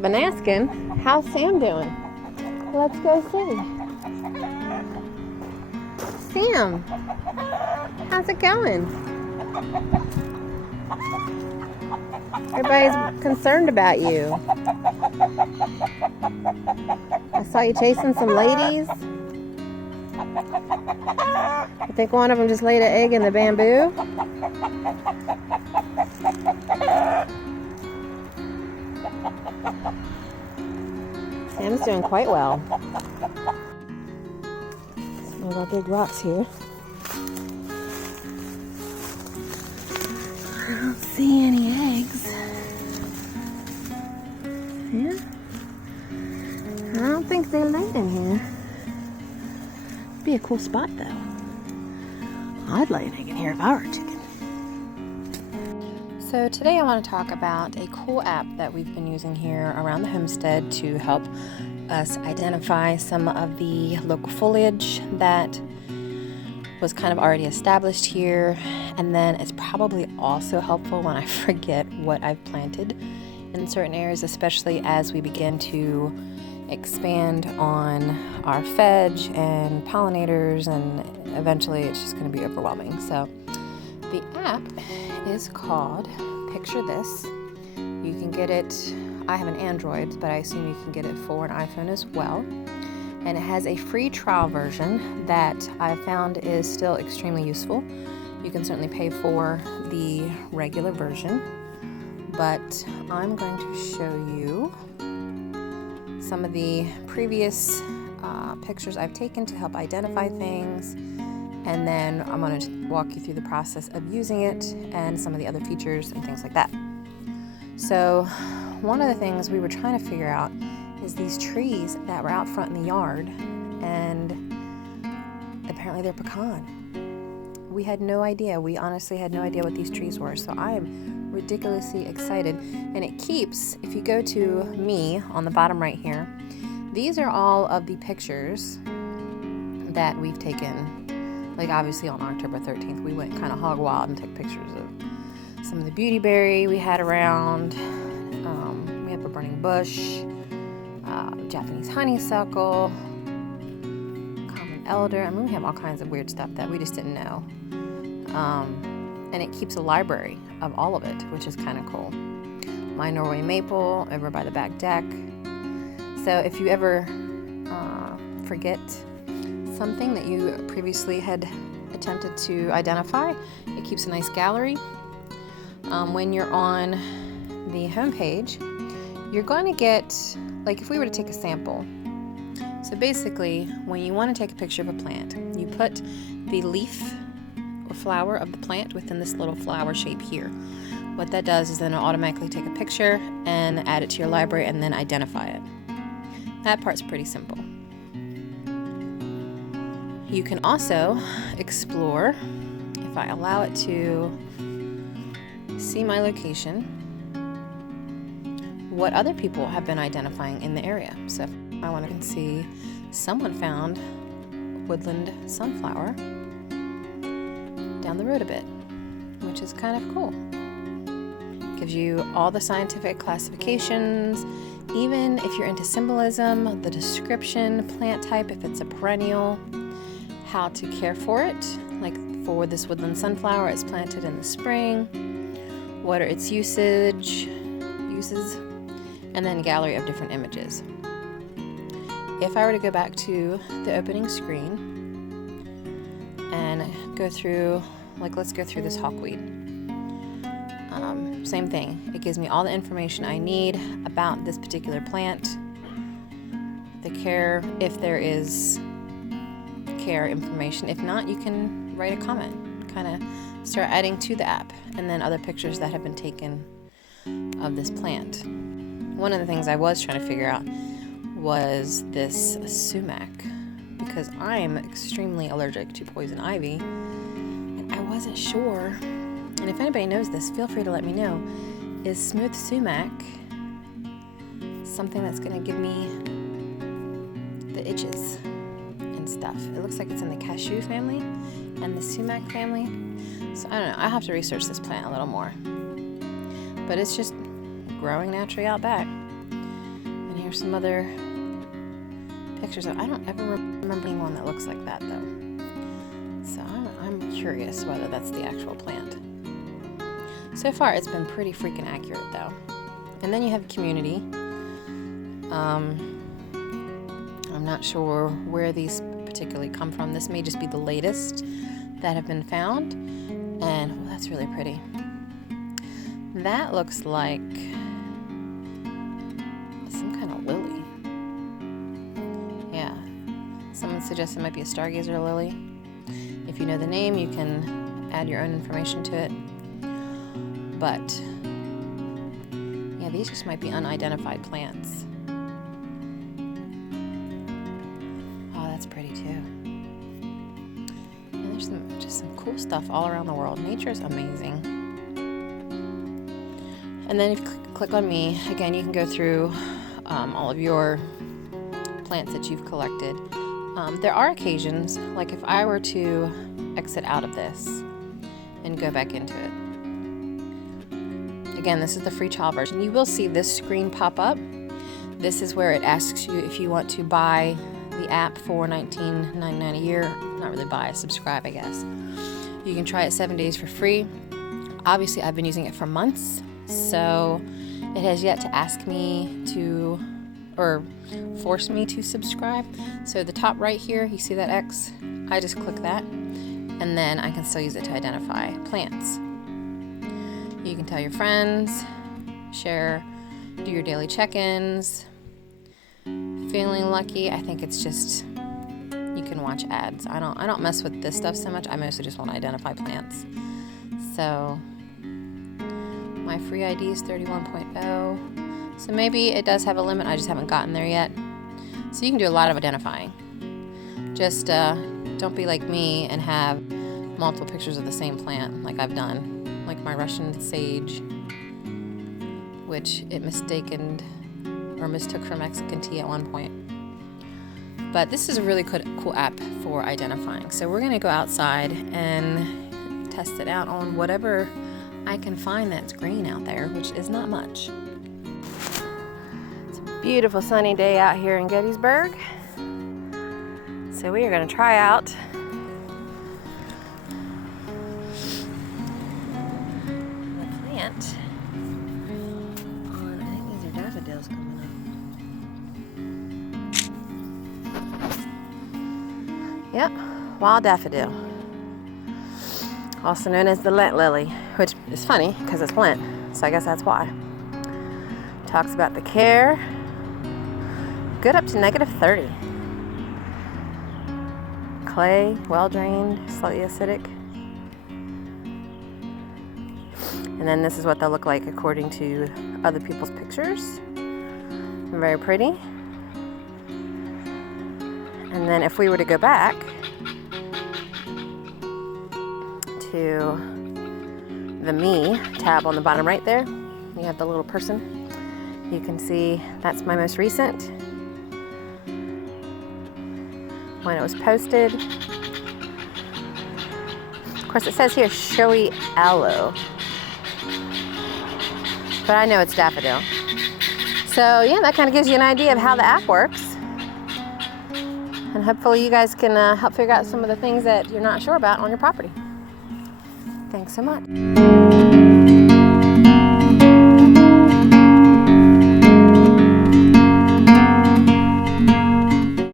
of been asking, how's Sam doing? Let's go see. Sam, how's it going? Everybody's concerned about you. I saw you chasing some ladies. I think one of them just laid an egg in the bamboo. Sam's doing quite well. Some of our big rocks here. I don't see any eggs. Yeah. I don't think they're laid in here. Be a cool spot though. I'd lay an egg in here if I were a chicken. So today I want to talk about a cool app that we've been using here around the homestead to help us identify some of the local foliage that was kind of already established here, and then it's probably also helpful when I forget what I've planted in certain areas, especially as we begin to expand on our 𝙎and pollinators, and eventually it's just going to be overwhelming. So the app is called Picture This. You can get it, I have an Android, but I assume you can get it for an iPhone as well. And it has a free trial version that I've found is still extremely useful. You can certainly pay for the regular version, but I'm going to show you some of the previous pictures I've taken to help identify things, and then I'm going to walk you through the process of using it and some of the other features and things like that. So one of the things we were trying to figure out is these trees that were out front in the yard, and apparently they're pecan. We had no idea. We honestly had no idea what these trees were, so I am ridiculously excited. And it keeps, if you go to me on the bottom right here, these are all of the pictures that we've taken. Like obviously on October 13th, we went kind of hog wild and took pictures of some of the beautyberry we had around. We have a burning bush, Japanese honeysuckle, common elder. I mean, we have all kinds of weird stuff that we just didn't know. And it keeps a library of all of it, which is kind of cool. My Norway maple over by the back deck. So if you ever forget something that you previously had attempted to identify, it keeps a nice gallery. When you're on the home page, you're going to get, like if we were to take a sample. So basically, when you want to take a picture of a plant, you put the leaf or flower of the plant within this little flower shape here. What that does is then it'll automatically take a picture and add it to your library and then identify it. That part's pretty simple. You can also explore, if I allow it to see my location, what other people have been identifying in the area. So if I want to see, someone found woodland sunflower down the road a bit, which is kind of cool. Gives you all the scientific classifications, even if you're into symbolism, the description, plant type, if it's a perennial, how to care for it. Like for this woodland sunflower, it's planted in the spring. What are its uses, and then gallery of different images. If I were to go back to the opening screen and go through, like let's go through this hawkweed. Same thing. It gives me all the information I need about this particular plant, the care, if there is care information. If not, you can write a comment, kind of start adding to the app, and then other pictures that have been taken of this plant. One of the things I was trying to figure out was this sumac, because I'm extremely allergic to poison ivy, and I wasn't sure. And if anybody knows this, feel free to let me know. Is smooth sumac something that's going to give me the itches and stuff? It looks like it's in the cashew family and the sumac family. So I don't know. I'll have to research this plant a little more. But it's just growing naturally out back. Here's some other pictures. I don't ever remember one that looks like that though. So I'm curious whether that's the actual plant. So far it's been pretty freaking accurate though. And then you have community. I'm not sure where these particularly come from. This may just be the latest that have been found. And well, that's really pretty. That looks like some kind of lily. Yeah. Someone suggests it might be a stargazer lily. If you know the name, you can add your own information to it. But yeah, these just might be unidentified plants. Oh, that's pretty too. And there's just some cool stuff all around the world. Nature is amazing. And then if you click on me, again, you can go through all of your plants that you've collected. There are occasions, like if I were to exit out of this and go back into it. Again, this is the free trial version. You will see this screen pop up. This is where it asks you if you want to buy the app for $19.99 a year. Not really buy, subscribe, I guess. You can try it 7 days for free. Obviously, I've been using it for months, so it has yet to ask me to, or force me to subscribe. So the top right here, you see that X? I just click that, and then I can still use it to identify plants. You can tell your friends, share, do your daily check-ins. Feeling lucky, I think it's just, you can watch ads. I don't mess with this stuff so much. I mostly just want to identify plants. So my free ID is 31.0. So maybe it does have a limit. I just haven't gotten there yet. So you can do a lot of identifying. Just don't be like me and have multiple pictures of the same plant like I've done. Like my Russian sage, which it mistook for Mexican tea at one point. But this is a really cool app for identifying. So we're going to go outside and test it out on whatever I can find that's green out there, which is not much. It's a beautiful sunny day out here in Gettysburg. So we are going to try out the plant. Oh, I think these are daffodils coming up. Yep, wild daffodil. Also known as the Lent lily, which is funny because it's Lent, so I guess that's why. Talks about the care. Good up to -30. Clay, well drained, slightly acidic. And then this is what they'll look like according to other people's pictures. Very pretty. And then if we were to go back to the Me tab on the bottom right there, you have the little person. You can see that's my most recent, when it was posted. Of course, it says here 𝙎𝙬𝙊𝙬, but I know it's daffodil. So yeah, that kind of gives you an idea of how the app works. And hopefully you guys can help figure out some of the things that you're not sure about on your property. Thanks so much.